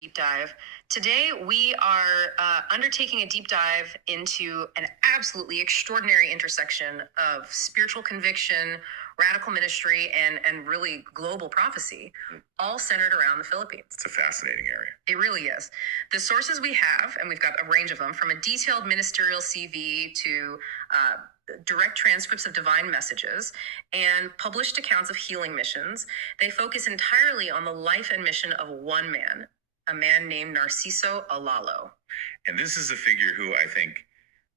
Deep dive. Today, we are undertaking a deep dive into an absolutely extraordinary intersection of spiritual conviction, radical ministry, and really global prophecy, all centered around the Philippines. It's a fascinating area. It really is. The sources we have, and we've got a range of them, from a detailed ministerial CV to direct transcripts of divine messages and published accounts of healing missions, they focus entirely on the life and mission of one man, a man named Narciso Olalo. And this is a figure who I think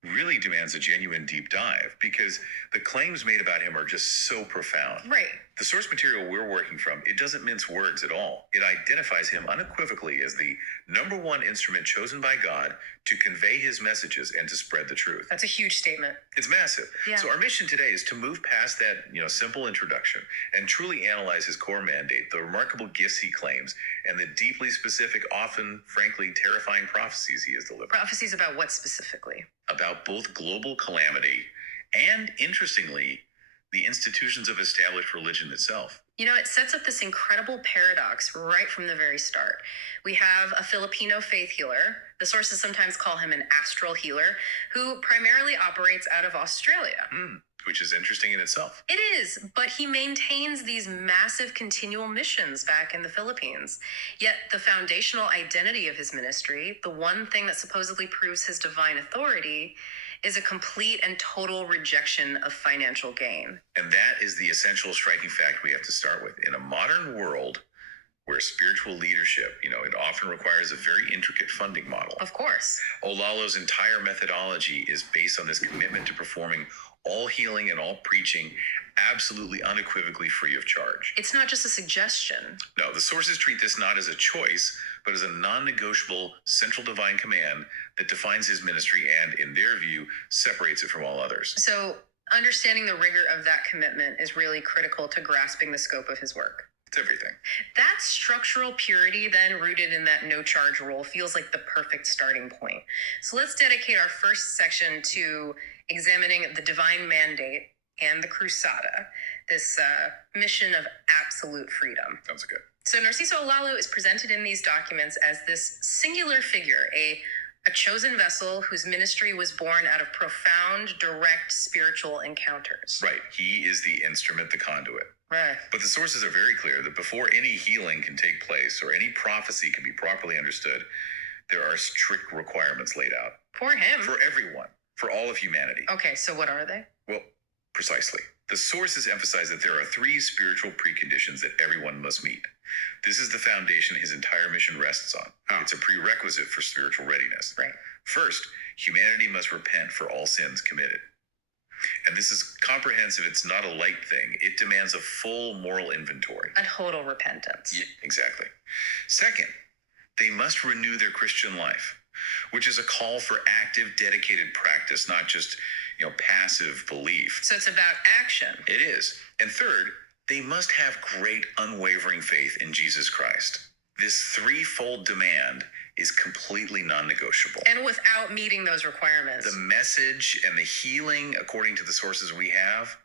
really demands a genuine deep dive because the claims made about him are just so profound. Right. The source material we're working from, it doesn't mince words at all. It identifies him unequivocally as the number one instrument chosen by God to convey his messages and to spread the truth. That's a huge statement. It's massive. Yeah. So our mission today is to move past that, simple introduction and truly analyze his core mandate, the remarkable gifts he claims, and the deeply specific, often, frankly, terrifying prophecies he has delivered. Prophecies about what specifically? About both global calamity and, interestingly, the institutions of established religion itself. It sets up this incredible paradox right from the very start. We have a Filipino faith healer. The sources sometimes call him an astral healer, who primarily operates out of Australia. Which is interesting in itself. It is, but he maintains these massive continual missions back in the Philippines. Yet the foundational identity of his ministry, the one thing that supposedly proves his divine authority, is a complete and total rejection of financial gain. And that is the essential striking fact we have to start with. In a modern world where spiritual leadership, it often requires a very intricate funding model. Of course. Olalo's entire methodology is based on this commitment to performing all healing and all preaching absolutely unequivocally free of charge. It's not just a suggestion. No, the sources treat this not as a choice, but as a non-negotiable central divine command that defines his ministry and, in their view, separates it from all others. So understanding the rigor of that commitment is really critical to grasping the scope of his work. It's everything. That structural purity, then rooted in that no-charge rule, feels like the perfect starting point. So let's dedicate our first section to examining the divine mandate and the crusada, this mission of absolute freedom. Sounds good. So Narciso Olalo is presented in these documents as this singular figure, a chosen vessel whose ministry was born out of profound, direct spiritual encounters. Right. He is the instrument, the conduit. Right. But the sources are very clear that before any healing can take place or any prophecy can be properly understood, there are strict requirements laid out. For him. For everyone. For all of humanity. Okay, so what are they? Well, precisely. The sources emphasize that there are three spiritual preconditions that everyone must meet. This is the foundation his entire mission rests on. It's a prerequisite for spiritual readiness. Right. First, humanity must repent for all sins committed. And this is comprehensive. It's not a light thing. It demands a full moral inventory. A total repentance. Yeah, exactly. Second, they must renew their Christian life, which is a call for active, dedicated practice, not just, passive belief. So it's about action. It is. And third, they must have great, unwavering faith in Jesus Christ. This threefold demand is completely non-negotiable. And without meeting those requirements, the message and the healing, according to the sources we have,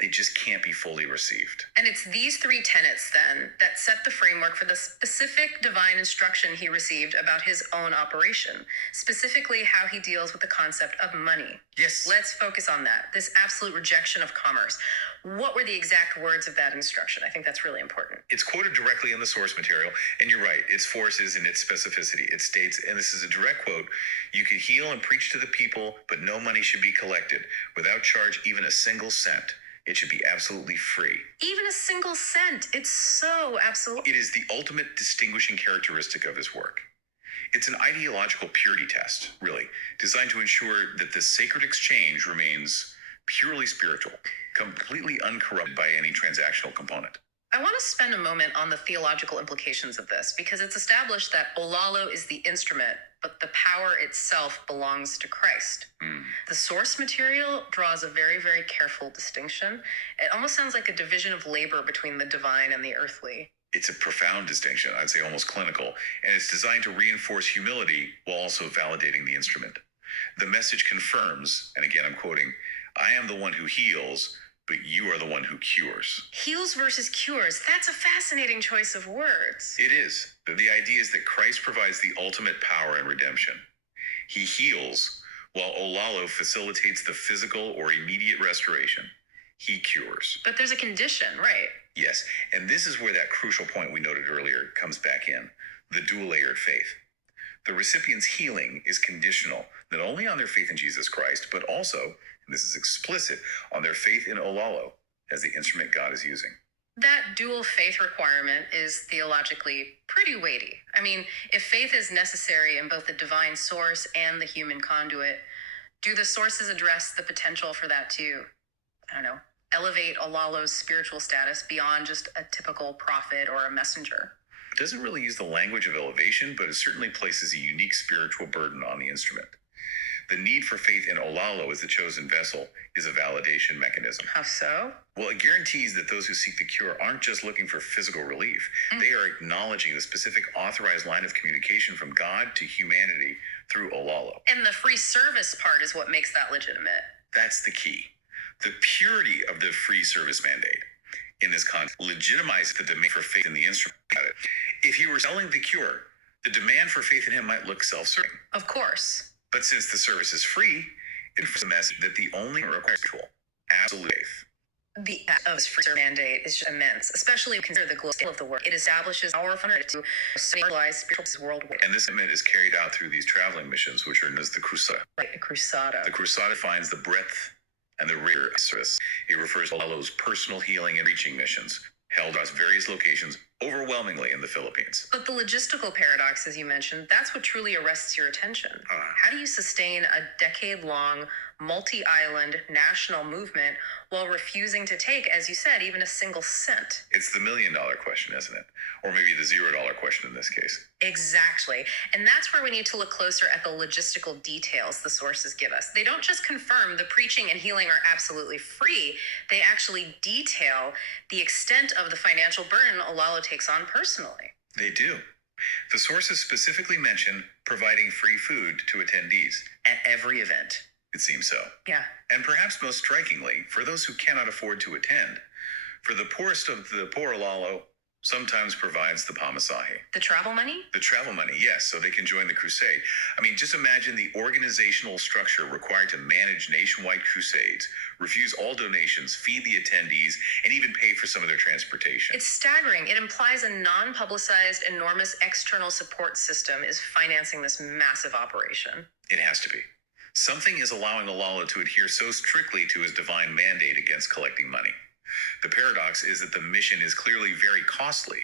they just can't be fully received. And it's these three tenets, then, that set the framework for the specific divine instruction he received about his own operation, specifically how he deals with the concept of money. Yes. Let's focus on that, this absolute rejection of commerce. What were the exact words of that instruction? I think that's really important. It's quoted directly in the source material, and you're right, its force is in its specificity. It states, and this is a direct quote, "You can heal and preach to the people, but no money should be collected, without charge even a single cent. It should be absolutely free." Even a single cent. It's so absolute. It is the ultimate distinguishing characteristic of his work. It's an ideological purity test, really, designed to ensure that the sacred exchange remains purely spiritual, completely uncorrupted by any transactional component. I want to spend a moment on the theological implications of this, because it's established that Olalo is the instrument, but the power itself belongs to Christ. The source material draws a very, very careful distinction. It almost sounds like a division of labor between the divine and the earthly. It's a profound distinction, I'd say almost clinical, and it's designed to reinforce humility while also validating the instrument. The message confirms, and again I'm quoting, "I am the one who heals, but you are the one who cures. Heals versus cures. That's a fascinating choice of words. It is. The idea is that Christ provides the ultimate power and redemption. He heals, while Olalo facilitates the physical or immediate restoration. He cures. But there's a condition, right? Yes, and this is where that crucial point we noted earlier comes back in, the dual-layered faith. The recipient's healing is conditional, not only on their faith in Jesus Christ, but also, and this is explicit, on their faith in Olalo as the instrument God is using. That dual faith requirement is theologically pretty weighty. I mean, if faith is necessary in both the divine source and the human conduit, do the sources address the potential for that to, elevate Olalo's spiritual status beyond just a typical prophet or a messenger? It doesn't really use the language of elevation, but it certainly places a unique spiritual burden on the instrument. The need for faith in Olalo as the chosen vessel is a validation mechanism. How so? Well, it guarantees that those who seek the cure aren't just looking for physical relief. They are acknowledging the specific authorized line of communication from God to humanity through Olalo. And the free service part is what makes that legitimate. That's the key. The purity of the free service mandate in this context legitimizes the demand for faith in the instrument. If he were selling the cure, the demand for faith in him might look self-serving. Of course. But since the service is free, it's a message that the only requires absolute faith. The of this free service mandate is just immense, especially consider the global scale of the work. It establishes our fundament to stabilize spiritual worldwide. And this commitment is carried out through these traveling missions, which are known as the Crusada. Right, the Crusada. The Crusada finds the breadth and the rigor of service. It refers to Olalo's personal healing and preaching missions, held across various locations, overwhelmingly in the Philippines. But the logistical paradox, as you mentioned, that's what truly arrests your attention. How do you sustain a decade-long, multi-island national movement while refusing to take, as you said, even a single cent? It's the $1 million question, isn't it? Or maybe the $0 question in this case. Exactly. And that's where we need to look closer at the logistical details the sources give us. They don't just confirm the preaching and healing are absolutely free. They actually detail the extent of the financial burden Olalo takes on personally. They do. The sources specifically mention providing free food to attendees. At every event. It seems so. Yeah. And perhaps most strikingly, for those who cannot afford to attend, for the poorest of the poor, Olalo sometimes provides the pamasahe. The travel money? The travel money, yes, so they can join the crusade. I mean, just imagine the organizational structure required to manage nationwide crusades, refuse all donations, feed the attendees, and even pay for some of their transportation. It's staggering. It implies a non-publicized, enormous external support system is financing this massive operation. It has to be. Something is allowing Olalo to adhere so strictly to his divine mandate against collecting money. The paradox is that the mission is clearly very costly,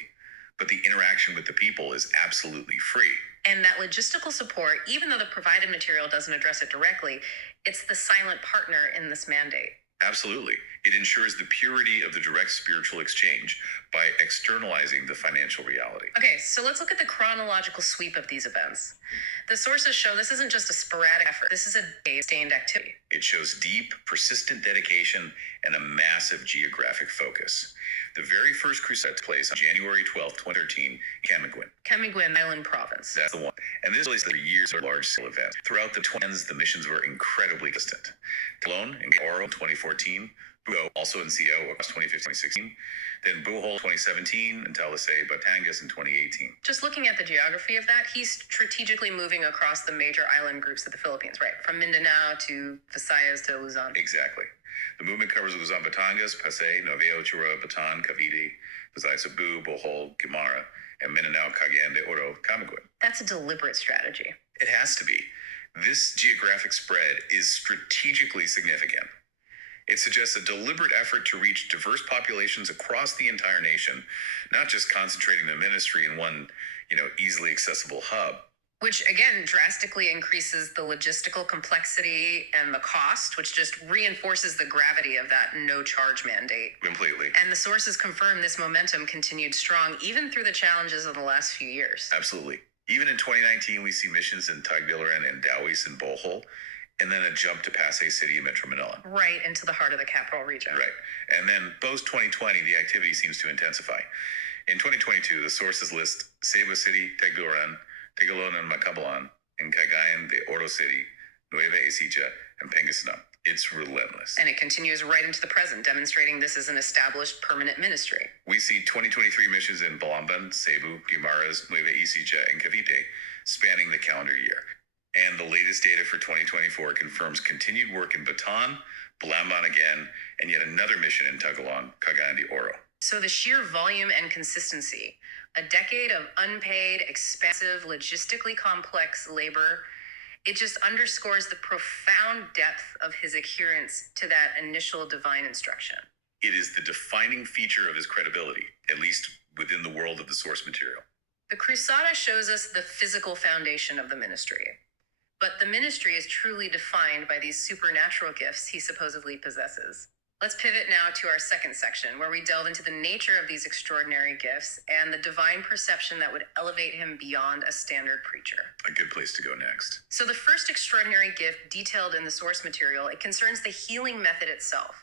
but the interaction with the people is absolutely free. And that logistical support, even though the provided material doesn't address it directly, it's the silent partner in this mandate. Absolutely. It ensures the purity of the direct spiritual exchange by externalizing the financial reality. Okay, so let's look at the chronological sweep of these events. The sources show this isn't just a sporadic effort. This is a sustained activity. It shows deep, persistent dedication and a massive geographic focus. The very first crusade took place on January 12, 2013, in Camiguin Island Province. That's the one. And this was the years of large-scale events. Throughout the 2010s, the missions were incredibly distant. Talon in Oro in 2014, Buo also in CO across 2015-2016, then Bohol 2017, and Talisay Batangas in 2018. Just looking at the geography of that, he's strategically moving across the major island groups of the Philippines, right? From Mindanao to Visayas to Luzon. Exactly. The movement covers Luzon, Batangas, Pasay, Nueva Ecija, Bataan, Cavite, Visayas, Cebu, Bohol, Guimara, and Mindanao, Cagayan de Oro, Camiguin. That's a deliberate strategy. It has to be. This geographic spread is strategically significant. It suggests a deliberate effort to reach diverse populations across the entire nation, not just concentrating the ministry in one, easily accessible hub. Which, again, drastically increases the logistical complexity and the cost, which just reinforces the gravity of that no-charge mandate. Completely. And the sources confirm this momentum continued strong, even through the challenges of the last few years. Absolutely. Even in 2019, we see missions in Tagbilaran and Dawis and Bohol, and then a jump to Pasay City and Metro Manila. Right into the heart of the capital region. Right. And then post-2020, the activity seems to intensify. In 2022, the sources list Cebu City, Tagbilaran, Tagoloan and Macabalan, in Cagayan de Oro City, Nueva Ecija, and Pangasinan. It's relentless. And it continues right into the present, demonstrating this is an established permanent ministry. We see 2023 missions in Balamban, Cebu, Guimaras, Nueva Ecija, and Cavite, spanning the calendar year. And the latest data for 2024 confirms continued work in Bataan, Balamban again, and yet another mission in Tagulon, Cagayan de Oro. So the sheer volume and consistency, a decade of unpaid, expensive, logistically complex labor, it just underscores the profound depth of his adherence to that initial divine instruction. It is the defining feature of his credibility, at least within the world of the source material. The Crusada shows us the physical foundation of the ministry. But the ministry is truly defined by these supernatural gifts he supposedly possesses. Let's pivot now to our second section, where we delve into the nature of these extraordinary gifts and the divine perception that would elevate him beyond a standard preacher. A good place to go next. So the first extraordinary gift detailed in the source material, it concerns the healing method itself.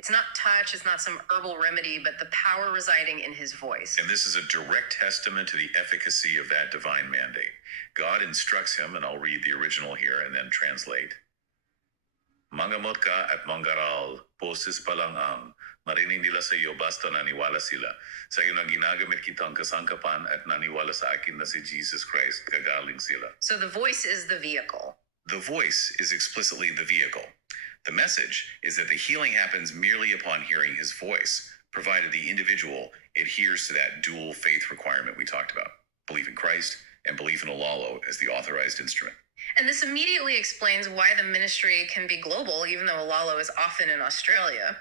It's not touch, it's not some herbal remedy, but the power residing in his voice. And this is a direct testament to the efficacy of that divine mandate. God instructs him, and I'll read the original here and then translate. Mangamot ka at manggaral, poses pa lang ang marinig nila sa iyo basta naniwala sila. Sa iyo na ginagamit kitang kasangkapan at naniwala sa akin na si Jesus Christ, gagaling sila. So the voice is the vehicle. The voice is explicitly the vehicle. The message is that the healing happens merely upon hearing his voice, provided the individual adheres to that dual faith requirement we talked about, belief in Christ and belief in Olalo as the authorized instrument. And this immediately explains why the ministry can be global, even though Olalo is often in Australia.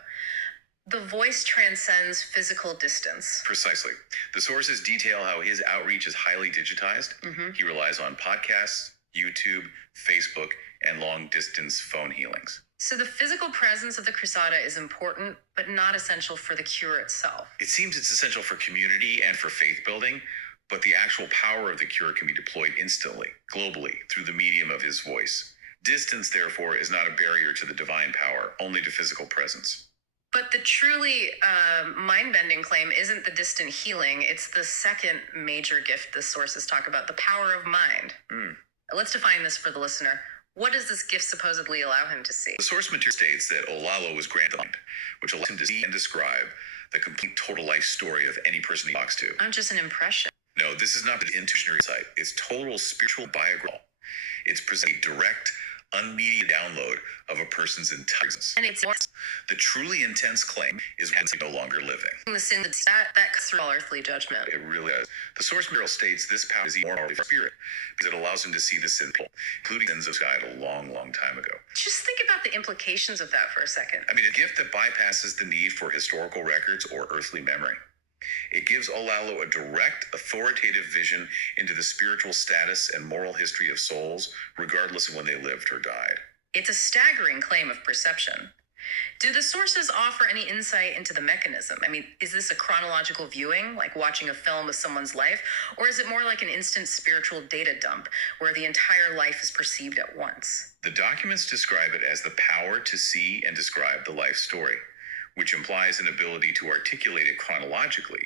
The voice transcends physical distance. Precisely. The sources detail how his outreach is highly digitized. He relies on podcasts, YouTube, Facebook, and long-distance phone healings. So the physical presence of the Crusada is important, but not essential for the cure itself. It seems it's essential for community and for faith building, but the actual power of the cure can be deployed instantly, globally, through the medium of his voice. Distance, therefore, is not a barrier to the divine power, only to physical presence. But the truly mind-bending claim isn't the distant healing, it's the second major gift the sources talk about, the power of mind. Let's define this for the listener. What does this gift supposedly allow him to see? The source material states that Olalo was granted the mind, which allows him to see and describe the complete total life story of any person he talks to. Not just an impression. No, this is not an intuitionary insight. It's total spiritual biography. It's presenting a direct, unmediated download of a person's entire existence. And it's The truly intense claim is no longer living. the sin that cuts through all earthly judgment. It really is. The source material states this power is even more powerful for spirit because it allows him to see the sin, including sins of God a long, long time ago. Just think about the implications of that for a second. I mean, a gift that bypasses the need for historical records or earthly memory. It gives Olalo a direct, authoritative vision into the spiritual status and moral history of souls, regardless of when they lived or died. It's a staggering claim of perception. Do the sources offer any insight into the mechanism? I mean, is this a chronological viewing, like watching a film of someone's life? Or is it more like an instant spiritual data dump, where the entire life is perceived at once? The documents describe it as the power to see and describe the life story, which implies an ability to articulate it chronologically.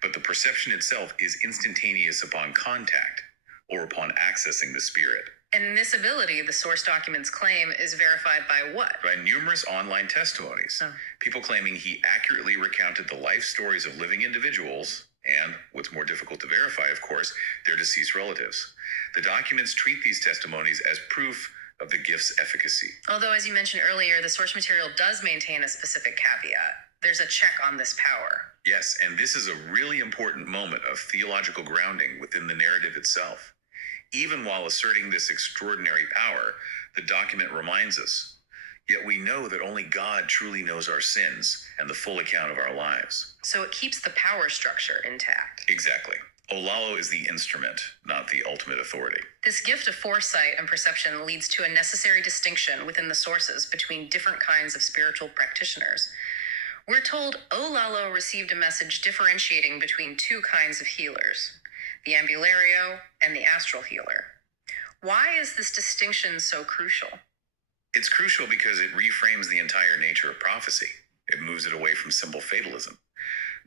But the perception itself is instantaneous upon contact or upon accessing the spirit. And this ability, the source documents claim, is verified by what? By numerous online testimonies, people claiming he accurately recounted the life stories of living individuals and, what's more difficult to verify, of course, their deceased relatives. The documents treat these testimonies as proof of the gift's efficacy. Although, as you mentioned earlier, the source material does maintain a specific caveat. There's a check on this power. Yes, and this is a really important moment of theological grounding within the narrative itself. Even while asserting this extraordinary power, the document reminds us, yet we know that only God truly knows our sins and the full account of our lives. So it keeps the power structure intact. Exactly. Olalo is the instrument, not the ultimate authority. This gift of foresight and perception leads to a necessary distinction within the sources between different kinds of spiritual practitioners. We're told Olalo received a message differentiating between two kinds of healers, the ambulario and the astral healer. Why is this distinction so crucial? It's crucial because it reframes the entire nature of prophecy. It moves it away from simple fatalism.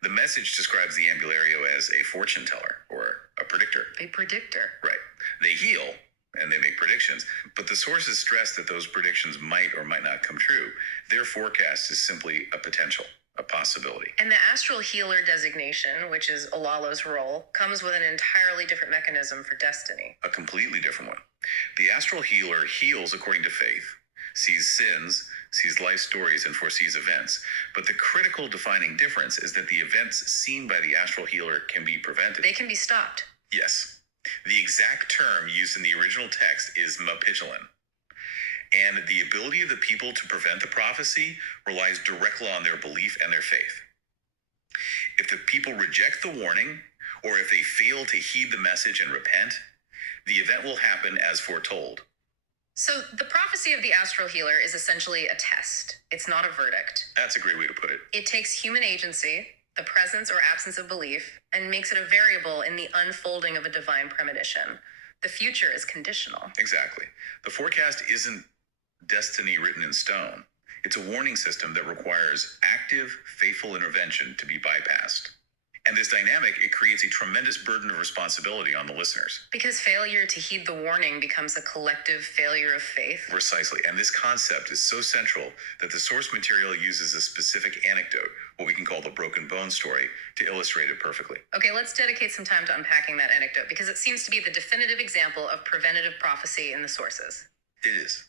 The message describes the ambulario as a fortune teller or a predictor. A predictor. Right. They heal, and they make predictions, but the sources stress that those predictions might or might not come true. Their forecast is simply a potential, a possibility. And the astral healer designation, which is Olalo's role, comes with an entirely different mechanism for destiny. A completely different one. The astral healer heals according to faith, sees sins, sees life stories, and foresees events. But the critical defining difference is that the events seen by the astral healer can be prevented. They can be stopped. Yes. The exact term used in the original text is mapigilin. And the ability of the people to prevent the prophecy relies directly on their belief and their faith. If the people reject the warning, or if they fail to heed the message and repent, the event will happen as foretold. So the prophecy of the astral healer is essentially a test. It's not a verdict. That's a great way to put it. It takes human agency, the presence or absence of belief, and makes it a variable in the unfolding of a divine premonition. The future is conditional. Exactly. The forecast isn't destiny written in stone. It's a warning system that requires active, faithful intervention to be bypassed. And this dynamic, it creates a tremendous burden of responsibility on the listeners. Because failure to heed the warning becomes a collective failure of faith. Precisely. And this concept is so central that the source material uses a specific anecdote, what we can call the broken bone story, to illustrate it perfectly. Okay, let's dedicate some time to unpacking that anecdote because it seems to be the definitive example of preventative prophecy in the sources. It is.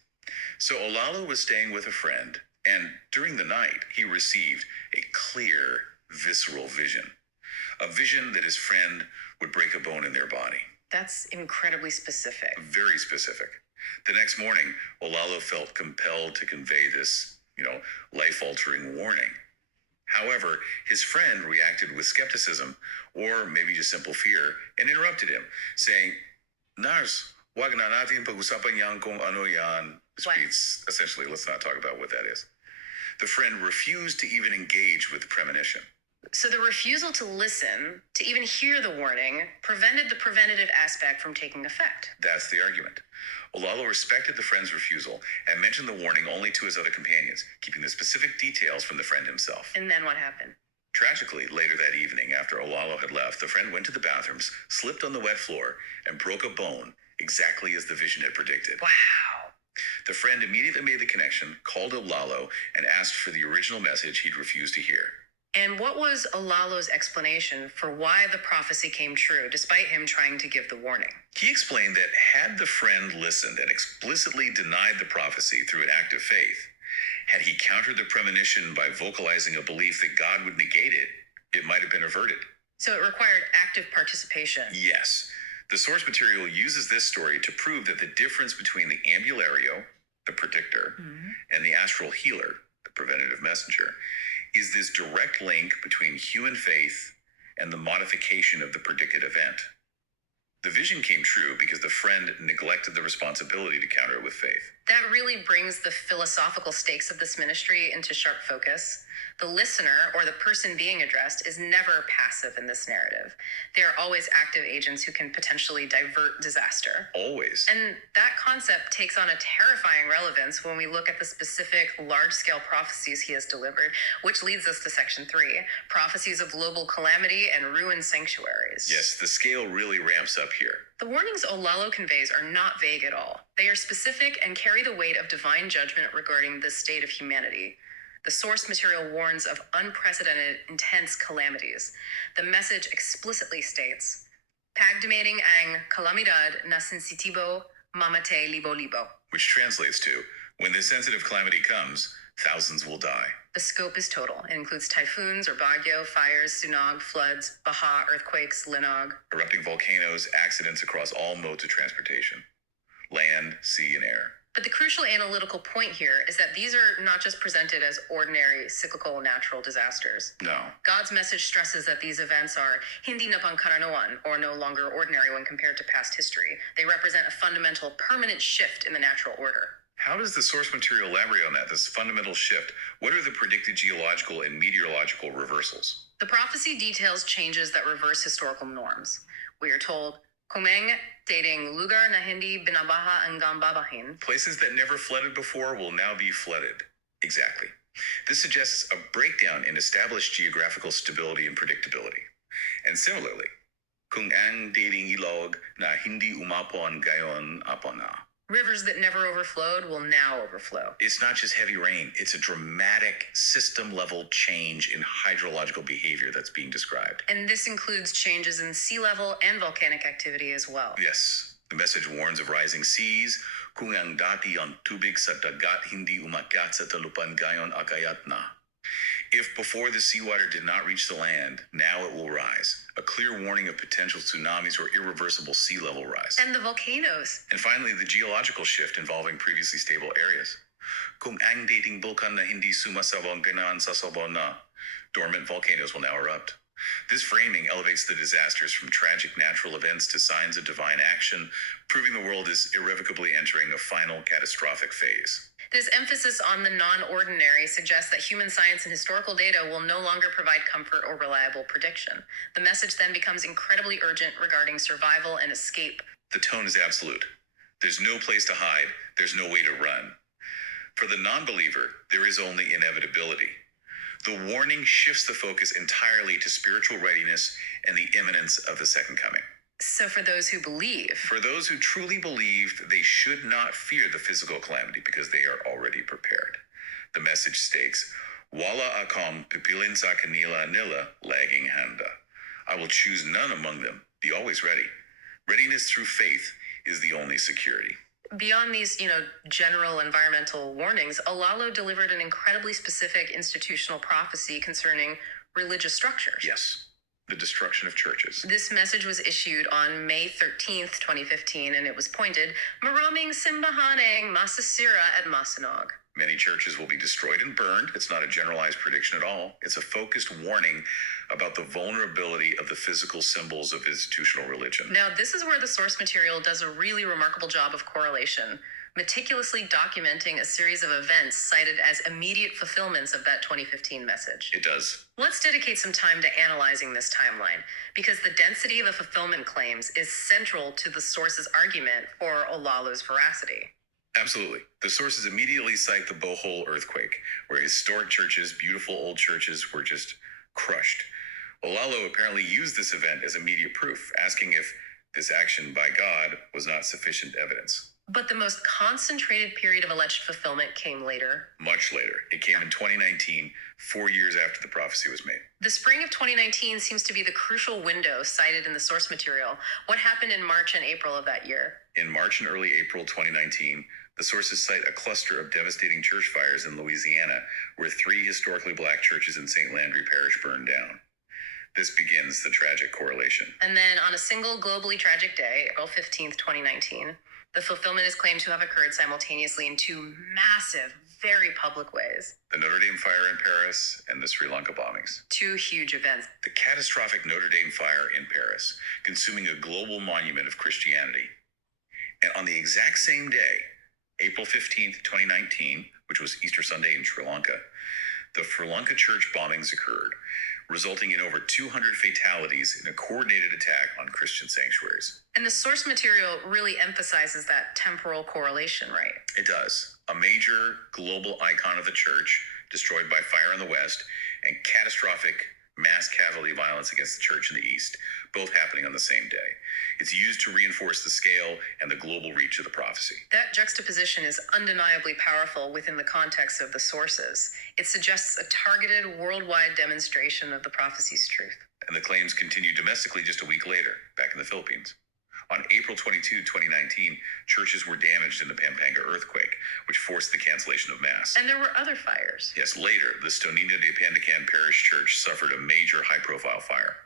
So Olalo was staying with a friend, and during the night, he received a clear, visceral vision. A vision that his friend would break a bone in their body. That's incredibly specific. Very specific. The next morning, Olalo felt compelled to convey this, life-altering warning. However, his friend reacted with skepticism, or maybe just simple fear, and interrupted him, saying, Nars, wag na natin pag-usapan yan kung ano yan. Essentially, let's not talk about what that is. The friend refused to even engage with the premonition. So the refusal to listen, to even hear the warning, prevented the preventative aspect from taking effect. That's the argument. Olalo respected the friend's refusal and mentioned the warning only to his other companions, keeping the specific details from the friend himself. And then what happened? Tragically, later that evening, after Olalo had left, the friend went to the bathrooms, slipped on the wet floor, and broke a bone, exactly as the vision had predicted. Wow. The friend immediately made the connection, called Olalo, and asked for the original message he'd refused to hear. And what was Olalo's explanation for why the prophecy came true, despite him trying to give the warning? He explained that had the friend listened and explicitly denied the prophecy through an act of faith, had he countered the premonition by vocalizing a belief that God would negate it, it might have been averted. So it required active participation. Yes. The source material uses this story to prove that the difference between the ambulario, the predictor, and the astral healer, the preventative messenger, is this direct link between human faith and the modification of the predicted event. The vision came true because the friend neglected the responsibility to counter it with faith. That really brings the philosophical stakes of this ministry into sharp focus. The listener, or the person being addressed, is never passive in this narrative. They are always active agents who can potentially divert disaster. Always. And that concept takes on a terrifying relevance when we look at the specific large-scale prophecies he has delivered, which leads us to Section 3, prophecies of global calamity and ruined sanctuaries. Yes, the scale really ramps up here. The warnings Olalo conveys are not vague at all. They are specific and carry the weight of divine judgment regarding the state of humanity. The source material warns of unprecedented, intense calamities. The message explicitly states, Pagdumating ang calamidad na sensitibo mamate libo-libo. Which translates to, when the sensitive calamity comes, thousands will die. The scope is total. It includes typhoons or bagyo, fires, sunog, floods, baha, earthquakes, linog. Erupting volcanoes, accidents across all modes of transportation. Land, sea, and air. But the crucial analytical point here is that these are not just presented as ordinary cyclical natural disasters. No. God's message stresses that these events are hindi na pangkaraniwan, or no longer ordinary when compared to past history. They represent a fundamental, permanent shift in the natural order. How does the source material elaborate on that, this fundamental shift? What are the predicted geological and meteorological reversals? The prophecy details changes that reverse historical norms. We are told, Kumeng dating lugar na hindi binabaha hanggang babahin. Places that never flooded before will now be flooded. Exactly. This suggests a breakdown in established geographical stability and predictability. And similarly, Kung ang dating ilog na hindi umapon gayon apon na. Rivers that never overflowed will now overflow. It's not just heavy rain, it's a dramatic system-level change in hydrological behavior that's being described. And this includes changes in sea level and volcanic activity as well. Yes, the message warns of rising seas, kung ang dati ang tubig sa dagat hindi umakyat sa talupan gayon akayat na. If before the seawater did not reach the land, now it will rise. A clear warning of potential tsunamis or irreversible sea level rise. And the volcanoes. And finally, the geological shift involving previously stable areas. Kung ang dating bulkan na hindi sumasabong ganaan sa sabaw na, dormant volcanoes will now erupt. This framing elevates the disasters from tragic natural events to signs of divine action, proving the world is irrevocably entering a final catastrophic phase. This emphasis on the non-ordinary suggests that human science and historical data will no longer provide comfort or reliable prediction. The message then becomes incredibly urgent regarding survival and escape. The tone is absolute. There's no place to hide. There's no way to run. For the non-believer, there is only inevitability. The warning shifts the focus entirely to spiritual readiness and the imminence of the second coming. So for those who believe, For those who truly believe, they should not fear the physical calamity because they are already prepared. The message states, Wala akong pipilin sa kanila nila lagging handa. I will choose none among them. Be always ready. Readiness through faith is the only security. beyond these, general environmental warnings, Olalo delivered an incredibly specific institutional prophecy concerning religious structures. Yes, the destruction of churches. This message was issued on May 13th, 2015, and it was pointed, Maraming Simbahaneng Masasira at Masanog. Many churches will be destroyed and burned. It's not a generalized prediction at all. It's a focused warning about the vulnerability of the physical symbols of institutional religion. Now, this is where the source material does a really remarkable job of correlation, meticulously documenting a series of events cited as immediate fulfillments of that 2015 message. It does. Let's dedicate some time to analyzing this timeline, because the density of the fulfillment claims is central to the source's argument for Olalo's veracity. Absolutely. The sources immediately cite the Bohol earthquake, where historic churches, beautiful old churches, were just crushed. Olalo apparently used this event as immediate proof, asking if this action by God was not sufficient evidence. But the most concentrated period of alleged fulfillment came later. Much later. It came in 2019, 4 years after the prophecy was made. The spring of 2019 seems to be the crucial window cited in the source material. What happened in March and April of that year? In March and early April 2019, the sources cite a cluster of devastating church fires in Louisiana, where 3 historically black churches in St. Landry Parish burned down. This begins the tragic correlation. And then on a single globally tragic day, April 15th, 2019, the fulfillment is claimed to have occurred simultaneously in 2 massive, very public ways. The Notre Dame fire in Paris and the Sri Lanka bombings. 2 huge events. The catastrophic Notre Dame fire in Paris, consuming a global monument of Christianity. And on the exact same day, April 15th, 2019, which was Easter Sunday in Sri Lanka, the Sri Lanka church bombings occurred, resulting in over 200 fatalities in a coordinated attack on Christian sanctuaries. And the source material really emphasizes that temporal correlation, right? It does. A major global icon of the church destroyed by fire in the West, and catastrophic mass casualty violence against the church in the East, both happening on the same day. It's used to reinforce the scale and the global reach of the prophecy. That juxtaposition is undeniably powerful within the context of the sources. It suggests a targeted worldwide demonstration of the prophecy's truth. And the claims continued domestically just a week later, back in the Philippines. On April 22, 2019, churches were damaged in the Pampanga earthquake, which forced the cancellation of Mass. And there were other fires. Yes, later, the Stonina de Pandacan Parish Church suffered a major high-profile fire.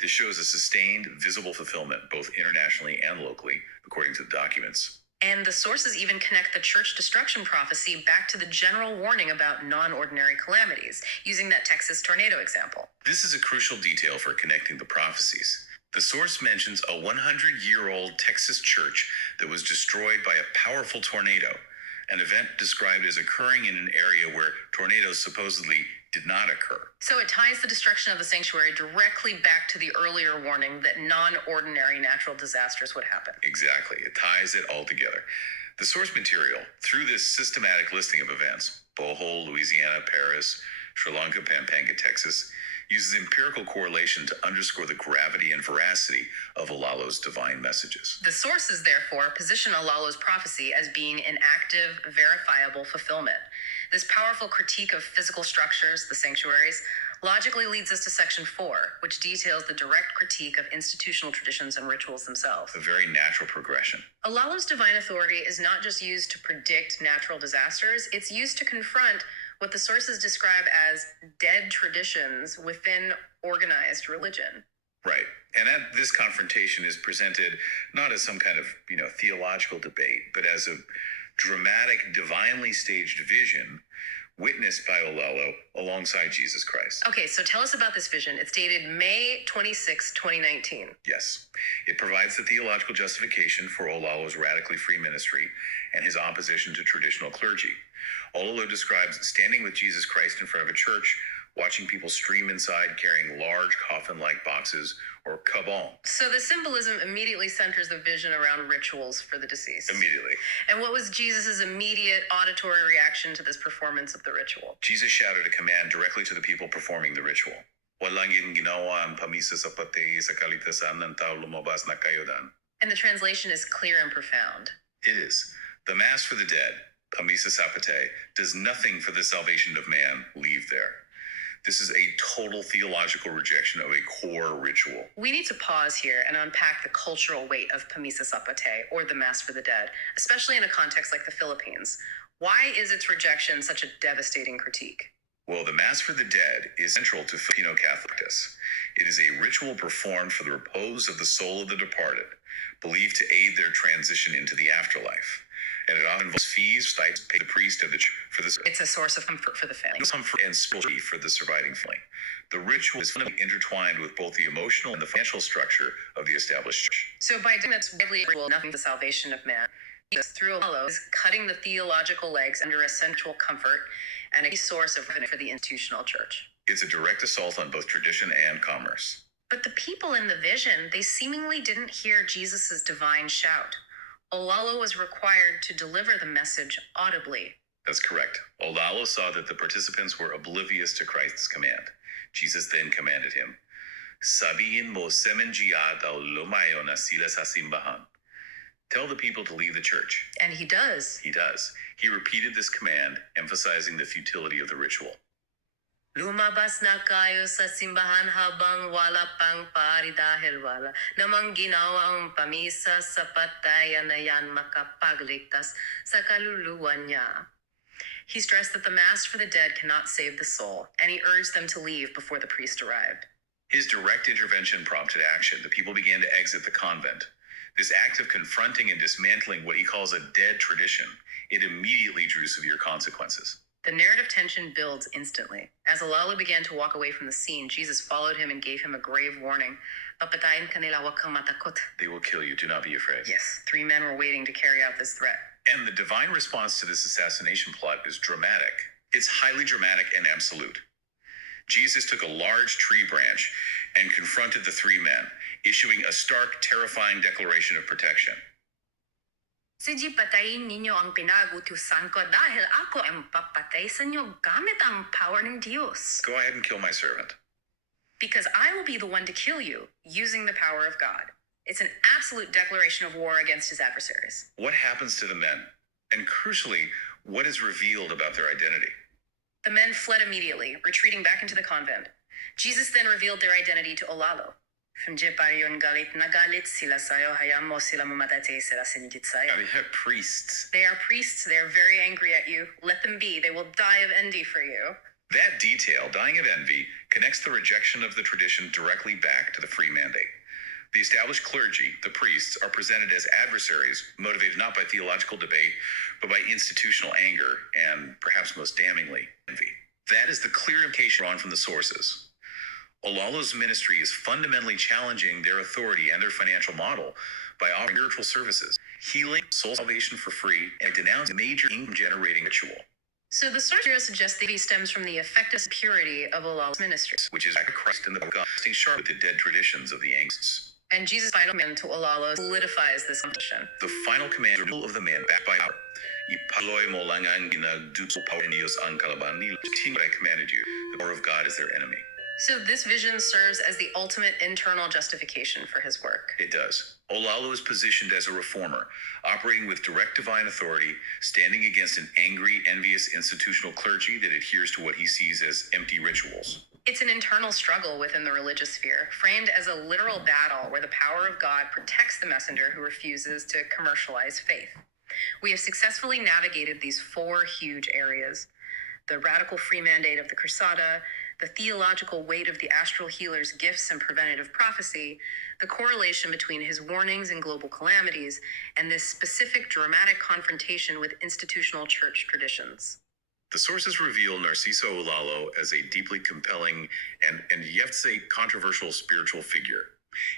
This shows a sustained, visible fulfillment, both internationally and locally, according to the documents. And the sources even connect the church destruction prophecy back to the general warning about non-ordinary calamities, using that Texas tornado example. This is a crucial detail for connecting the prophecies. The source mentions a 100-year-old Texas church that was destroyed by a powerful tornado, an event described as occurring in an area where tornadoes supposedly did not occur. So it ties the destruction of the sanctuary directly back to the earlier warning that non-ordinary natural disasters would happen. Exactly. It ties it all together. The source material, through this systematic listing of events, Bohol, Louisiana, Paris, Sri Lanka, Pampanga, Texas, uses empirical correlation to underscore the gravity and veracity of Olalo's divine messages. The sources, therefore, position Olalo's prophecy as being an active, verifiable fulfillment. This powerful critique of physical structures, the sanctuaries, logically leads us to Section 4, which details the direct critique of institutional traditions and rituals themselves. A very natural progression. Olalo's divine authority is not just used to predict natural disasters, it's used to confront what the sources describe as dead traditions within organized religion. Right. And this confrontation is presented not as some kind of, theological debate, but as a dramatic, divinely staged vision witnessed by Olalo alongside Jesus Christ. Okay, so tell us about this vision. It's dated May 26, 2019. Yes. It provides the theological justification for Olalo's radically free ministry and his opposition to traditional clergy. Olalo describes standing with Jesus Christ in front of a church, watching people stream inside carrying large coffin-like boxes or kabong. So the symbolism immediately centers the vision around rituals for the deceased. Immediately. And what was Jesus' immediate auditory reaction to this performance of the ritual? Jesus shouted a command directly to the people performing the ritual. Walang ginawa ang pamisa sa patay sa kalitasan ng tao lumabas na kayo dan. And the translation is clear and profound. It is. The Mass for the dead, pamisa sapate, does nothing for the salvation of man. Leave there. This is a total theological rejection of a core ritual. We need to pause here and unpack the cultural weight of Pamisa Sapate, or the Mass for the Dead, especially in a context like the Philippines. Why is its rejection such a devastating critique? Well, the Mass for the Dead is central to Filipino Catholicness. It is a ritual performed for the repose of the soul of the departed, believed to aid their transition into the afterlife. And it often involves fees, stipends paid to the priest of the church for this. It's a source of comfort for the family. Comfort and spirituality for the surviving family. The ritual is fundamentally intertwined with both the emotional and the financial structure of the established church. So by doing this widely ritual, nothing to the salvation of man, Jesus, through Olalo, is cutting the theological legs under a central comfort and a key source of revenue for the institutional church. It's a direct assault on both tradition and commerce. But the people in the vision, they seemingly didn't hear Jesus' divine shout. Olalo was required to deliver the message audibly. That's correct. Olalo saw that the participants were oblivious to Christ's command. Jesus then commanded him, Sabihin mo semenjiya daw lumayo na sila sa simbahan. Tell the people to leave the church. And he does. He does. He repeated this command, emphasizing the futility of the ritual. Lumabas na kayo sa simbahan habang wala pang pari dahil wala namang ginawa ang pamisa sa patayan na yan makapagligtas sa kaluluwa niya. He stressed that the Mass for the dead cannot save the soul, and he urged them to leave before the priest arrived. His direct intervention prompted action. The people began to exit the convent. This act of confronting and dismantling what he calls a dead tradition, it immediately drew severe consequences. The narrative tension builds instantly. As Olalo began to walk away from the scene, Jesus followed him and gave him a grave warning. Papatayin ka nila, wag kang matakot. They will kill you. Do not be afraid. Yes, 3 men were waiting to carry out this threat. And the divine response to this assassination plot is dramatic. It's highly dramatic and absolute. Jesus took a large tree branch and confronted the 3 men, issuing a stark, terrifying declaration of protection. Sige, patayin ninyo ang pinagutusan ko dahil ako ang papatay sa inyo gamit ang power ng Diyos. Go ahead and kill my servant. Because I will be the one to kill you using the power of God. It's an absolute declaration of war against his adversaries. What happens to the men? And crucially, what is revealed about their identity? The men fled immediately, retreating back into the convent. Jesus then revealed their identity to Olalo. Nagalit sila sa'yo, hayaan mo sila mamatay sila sinigit sa'yo. They have priests. They are priests, they are very angry at you. Let them be, they will die of envy for you. That detail, dying of envy, connects the rejection of the tradition directly back to the free mandate. The established clergy, the priests, are presented as adversaries, motivated not by theological debate, but by institutional anger, and perhaps most damningly, envy. That is the clear implication drawn from the sources. Olalo's ministry is fundamentally challenging their authority and their financial model by offering spiritual services, healing, soul salvation for free, and denouncing major income-generating ritual. So the source here suggests that he stems from the effective purity of Olalo's ministry. Which is Christ in the book of God, sharp with the dead traditions of the ancients. And Jesus' final command to Olalo solidifies this assumption. The final command of the man backed by power. Ipaloy mo lang ang ginagduso power ni Diyos ang kalaban nila. Continue what I commanded you. The power of God is their enemy. So this vision serves as the ultimate internal justification for his work. It does. Olalo is positioned as a reformer, operating with direct divine authority, standing against an angry, envious institutional clergy that adheres to what he sees as empty rituals. It's an internal struggle within the religious sphere, framed as a literal battle where the power of God protects the messenger who refuses to commercialize faith. We have successfully navigated these four huge areas: the radical free mandate of the Crusada, the theological weight of the astral healer's gifts and preventative prophecy, the correlation between his warnings and global calamities, and this specific dramatic confrontation with institutional church traditions. The sources reveal Narciso Olalo as a deeply compelling and you have to say controversial spiritual figure.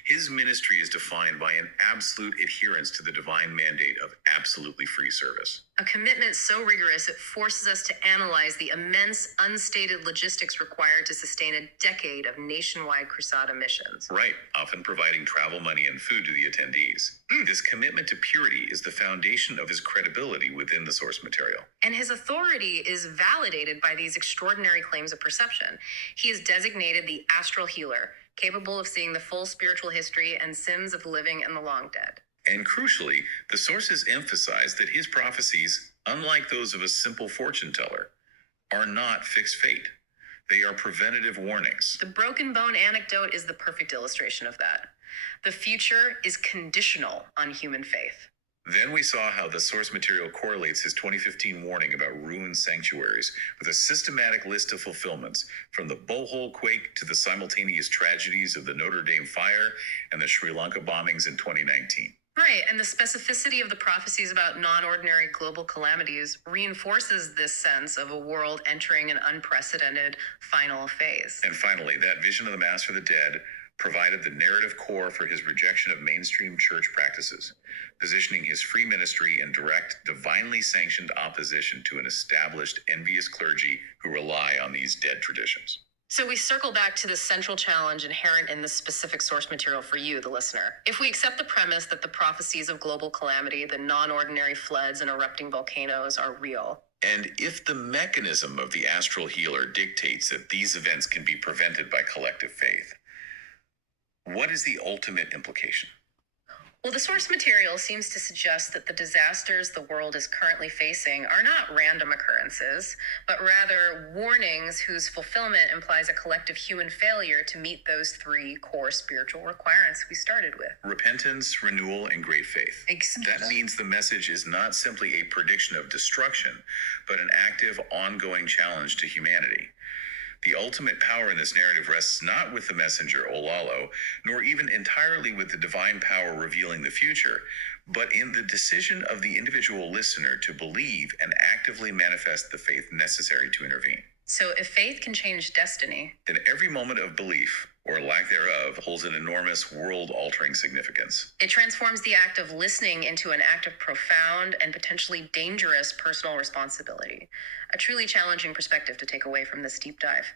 His ministry is defined by an absolute adherence to the divine mandate of absolutely free service. A commitment so rigorous it forces us to analyze the immense unstated logistics required to sustain a decade of nationwide Crusada missions. Right, often providing travel money and food to the attendees. This commitment to purity is the foundation of his credibility within the source material. And his authority is validated by these extraordinary claims of perception. He is designated the astral healer, capable of seeing the full spiritual history and sins of the living and the long dead. And crucially, the sources emphasize that his prophecies, unlike those of a simple fortune teller, are not fixed fate. They are preventative warnings. The broken bone anecdote is the perfect illustration of that. The future is conditional on human faith. Then we saw how the source material correlates his 2015 warning about ruined sanctuaries with a systematic list of fulfillments, from the Bohol quake to the simultaneous tragedies of the Notre Dame fire and the Sri Lanka bombings in 2019. Right, and the specificity of the prophecies about non-ordinary global calamities reinforces this sense of a world entering an unprecedented final phase. And finally, that vision of the Mass for the Dead provided the narrative core for his rejection of mainstream church practices, positioning his free ministry in direct, divinely sanctioned opposition to an established, envious clergy who rely on these dead traditions. So we circle back to the central challenge inherent in this specific source material for you, the listener. If we accept the premise that the prophecies of global calamity, the non-ordinary floods and erupting volcanoes are real, and if the mechanism of the astral healer dictates that these events can be prevented by collective faith, what is the ultimate implication? Well, the source material seems to suggest that the disasters the world is currently facing are not random occurrences, but rather warnings whose fulfillment implies a collective human failure to meet those three core spiritual requirements we started with: repentance, renewal, and great faith. Exactly. That means the message is not simply a prediction of destruction, but an active, ongoing challenge to humanity. The ultimate power in this narrative rests not with the messenger, Olalo, nor even entirely with the divine power revealing the future, but in the decision of the individual listener to believe and actively manifest the faith necessary to intervene. So if faith can change destiny, then every moment of belief, or lack thereof, holds an enormous world-altering significance. It transforms the act of listening into an act of profound and potentially dangerous personal responsibility. A truly challenging perspective to take away from this deep dive.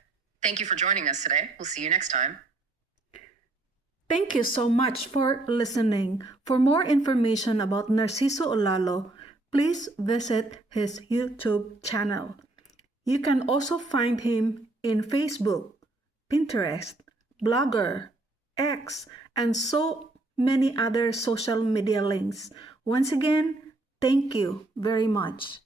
Thank you for joining us today. We'll see you next time. Thank you so much for listening. For more information about Narciso Olalo, please visit his YouTube channel. You can also find him in Facebook, Pinterest, Blogger, X, and so many other social media links. Once again, thank you very much.